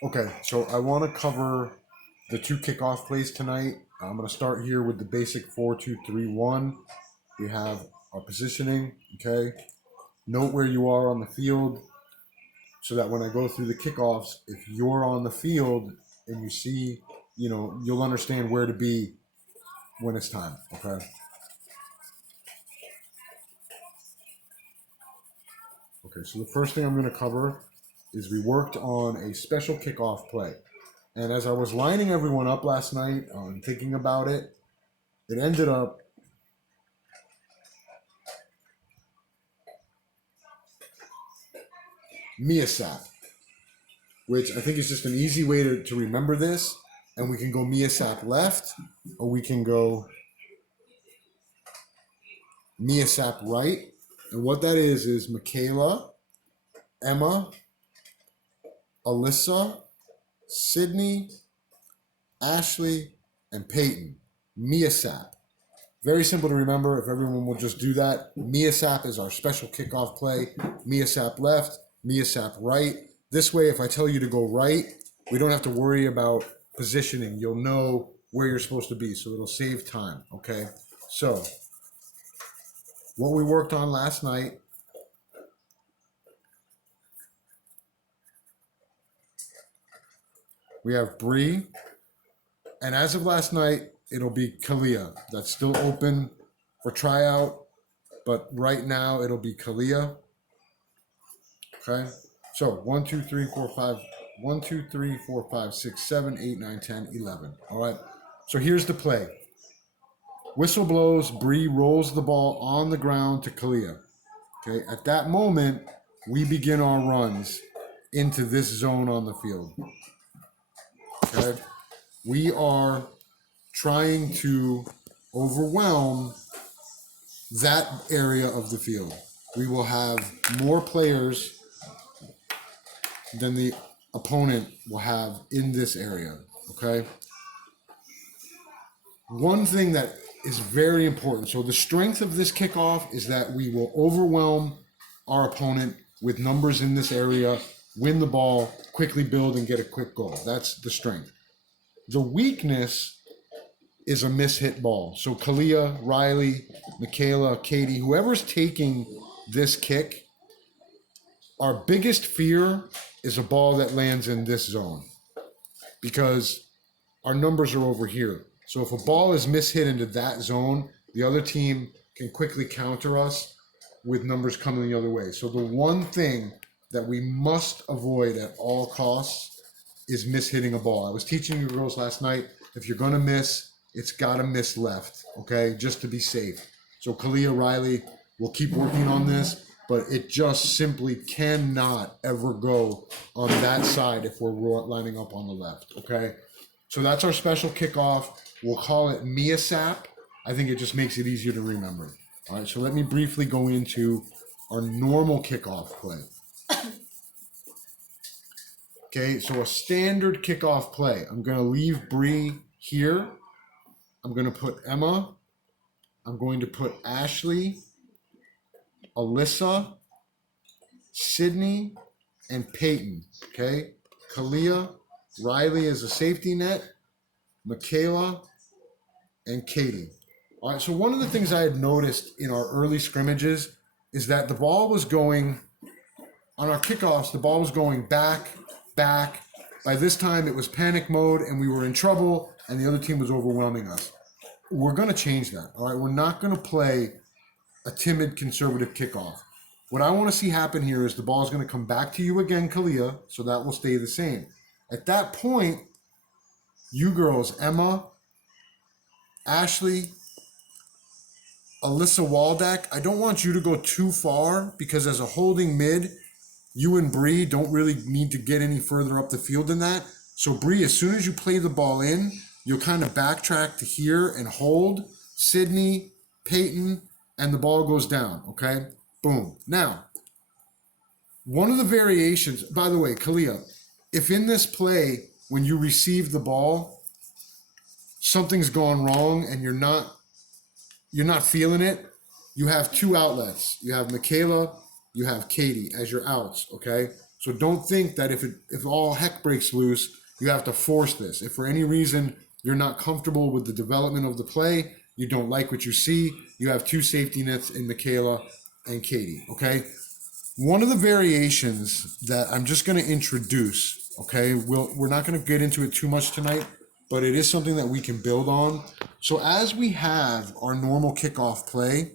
Okay, so I want to cover the two kickoff plays tonight. I'm going to start here with the basic 4-2-3-1. We have our positioning, okay? Note where you are on the field so that when I go through the kickoffs, if you're on the field and you see, you'll understand where to be when it's time, okay? Okay, so the first thing I'm going to cover is we worked on a special kickoff play. And as I was lining everyone up last night and thinking about it, it ended up Miasap, which I think is just an easy way to remember this. And we can go Miasap left, or we can go Miasap right. And what that is Michaela, Emma, Alyssa, Sydney, Ashley, and Peyton. Miasap. Very simple to remember. If everyone will just do that. Miasap is our special kickoff play. Miasap left, Miasap right. This way, if I tell you to go right, we don't have to worry about positioning. You'll know where you're supposed to be, so it'll save time, okay? So, what we worked on last night, we have Bree, and as of last night, it'll be Kalia. That's still open for tryout, but right now it'll be Kalia. Okay, so 1, 2, 3, 4, 5. 1, 2, 3, 4, 5, 6, 7, 8, 9, 10, 11. All right, so here's the play. Whistle blows, Bree rolls the ball on the ground to Kalia. Okay, at that moment, we begin our runs into this zone on the field. Okay, we are trying to overwhelm that area of the field. We will have more players than the opponent will have in this area, okay? One thing that is very important, so the strength of this kickoff is that we will overwhelm our opponent with numbers in this area, win the ball, quickly build, and get a quick goal. That's the strength. The weakness is a mishit ball. So Kalia, Riley, Michaela, Katie, whoever's taking this kick, our biggest fear is a ball that lands in this zone because our numbers are over here. So if a ball is mishit into that zone, the other team can quickly counter us with numbers coming the other way. So the one thing that we must avoid at all costs is mishitting a ball. I was teaching you girls last night, if you're going to miss, it's got to miss left, okay, just to be safe. So Kalia, Riley will keep working on this, but it just simply cannot ever go on that side if we're lining up on the left, okay? So that's our special kickoff. We'll call it Miasap. I think it just makes it easier to remember. All right, so let me briefly go into our normal kickoff play. Okay, so a standard kickoff play. I'm going to leave Bree here. I'm going to put Emma. I'm going to put Ashley, Alyssa, Sydney, and Peyton. Okay, Kalia, Riley as a safety net, Michaela, and Katie. All right, so one of the things I had noticed in our early scrimmages is that the ball was going, on our kickoffs, the ball was going back. By this time, it was panic mode and we were in trouble and the other team was overwhelming us. We're going to change that, all right? We're not going to play a timid, conservative kickoff. What I want to see happen here is the ball is going to come back to you again, Kalia, so that will stay the same. At that point, you girls, Emma, Ashley, Alyssa Waldeck, I don't want you to go too far because as a holding mid, you and Bree don't really need to get any further up the field than that. So Bree, as soon as you play the ball in, you'll kind of backtrack to here and hold Sydney, Peyton, and the ball goes down, okay? Boom. Now, one of the variations, by the way, Kalia, if in this play, when you receive the ball, something's gone wrong and you're not feeling it, you have two outlets. You have Michaela, you have Katie as your outs, okay? So don't think that if all heck breaks loose, you have to force this. If for any reason you're not comfortable with the development of the play, you don't like what you see, you have two safety nets in Michaela and Katie, okay? One of the variations that I'm just going to introduce, okay, we're not going to get into it too much tonight, but it is something that we can build on. So as we have our normal kickoff play,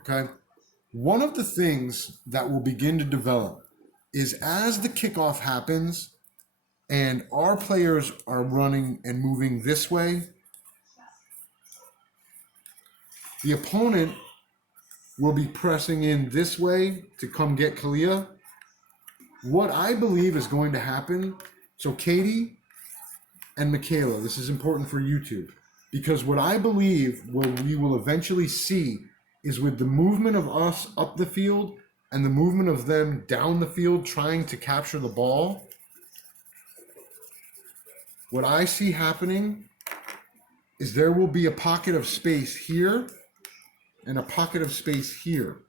okay, one of the things that will begin to develop is as the kickoff happens and our players are running and moving this way, the opponent will be pressing in this way to come get Kalia. What I believe is going to happen, so Katie and Michaela, this is important for YouTube, because what I believe we will eventually see is with the movement of us up the field and the movement of them down the field trying to capture the ball, what I see happening is there will be a pocket of space here and a pocket of space here.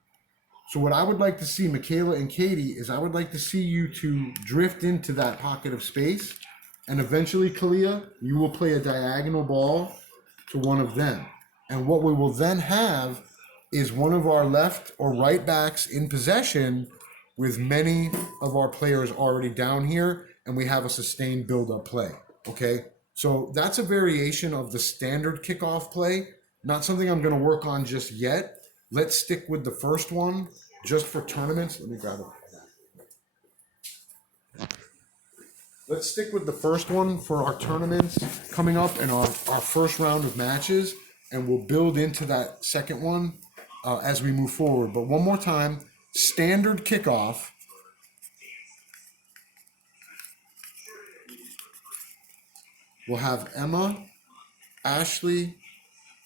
So what I would like to see, Michaela and Katie, is I would like to see you two drift into that pocket of space, and eventually, Kalia, you will play a diagonal ball to one of them. And what we will then have is one of our left or right backs in possession with many of our players already down here, and we have a sustained build-up play, okay? So that's a variation of the standard kickoff play, not something I'm gonna work on just yet. Let's stick with the first one just for tournaments. Let me grab it. Let's stick with the first one for our tournaments coming up and our first round of matches, and we'll build into that second one as we move forward. But one more time, standard kickoff. We'll have Emma, Ashley,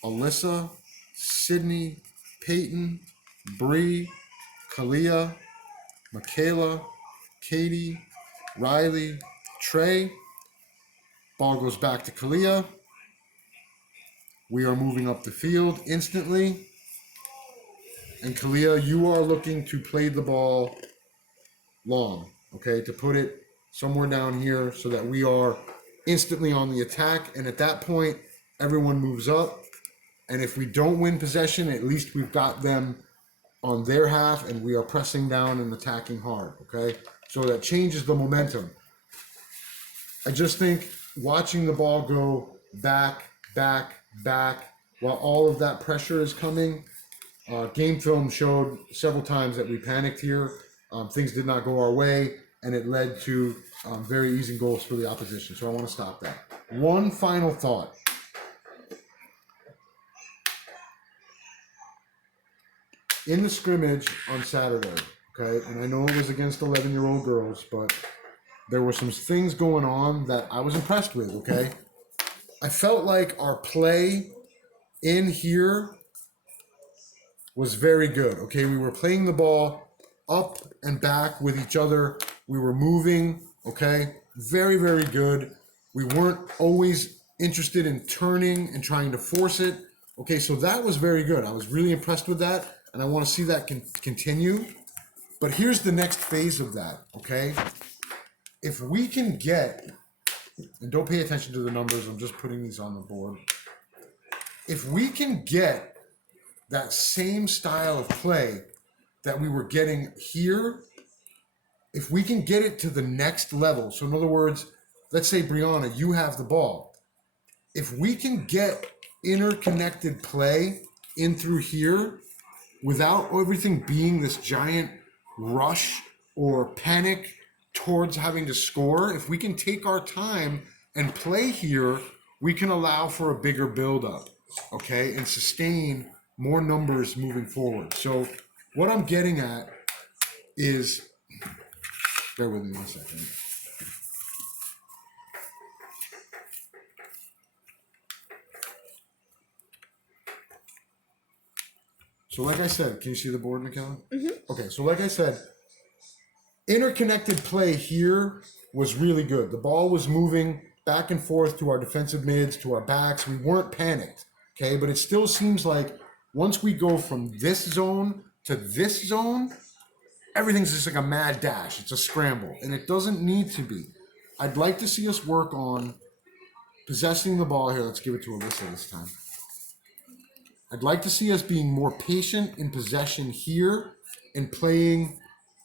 Alyssa, Sydney, Peyton, Bree, Kalia, Michaela, Katie, Riley, Trey. Ball goes back to Kalia. We are moving up the field instantly. And Kalia, you are looking to play the ball long, okay? To put it somewhere down here so that we are instantly on the attack. And at that point, everyone moves up. And if we don't win possession, at least we've got them on their half and we are pressing down and attacking hard, okay? So that changes the momentum. I just think watching the ball go back, back, back, while all of that pressure is coming, game film showed several times that we panicked here. Things did not go our way, and it led to very easy goals for the opposition. So I want to stop that. One final thought. In the scrimmage on Saturday, okay, and I know it was against 11-year-old girls, but there were some things going on that I was impressed with, okay? I felt like our play in here was very good, okay? We were playing the ball up and back with each other. We were moving, okay? Very, very good. We weren't always interested in turning and trying to force it. Okay, so that was very good. I was really impressed with that, and I want to see that continue. But here's the next phase of that, okay? If we can get, and don't pay attention to the numbers, I'm just putting these on the board. If we can get that same style of play that we were getting here, if we can get it to the next level, so in other words, let's say, Brianna, you have the ball. If we can get interconnected play in through here without everything being this giant rush or panic towards having to score, if we can take our time and play here, we can allow for a bigger buildup, okay, and sustain more numbers moving forward. So what I'm getting at is, bear with me one second. So like I said, can you see the board, Michaela? Mm-hmm. Okay, so like I said, interconnected play here was really good. The ball was moving back and forth to our defensive mids, to our backs. We weren't panicked, okay? But it still seems like once we go from this zone to this zone, everything's just like a mad dash. It's a scramble, and it doesn't need to be. I'd like to see us work on possessing the ball here. Let's give it to Alyssa this time. I'd like to see us being more patient in possession here and playing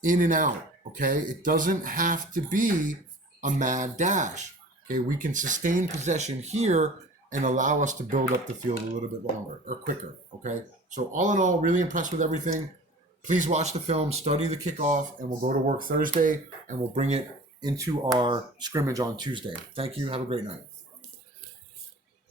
in and out, okay? It doesn't have to be a mad dash, okay? We can sustain possession here and allow us to build up the field a little bit longer or quicker, okay? So all in all, really impressed with everything. Please watch the film, study the kickoff, and we'll go to work Thursday, and we'll bring it into our scrimmage on Tuesday. Thank you. Have a great night.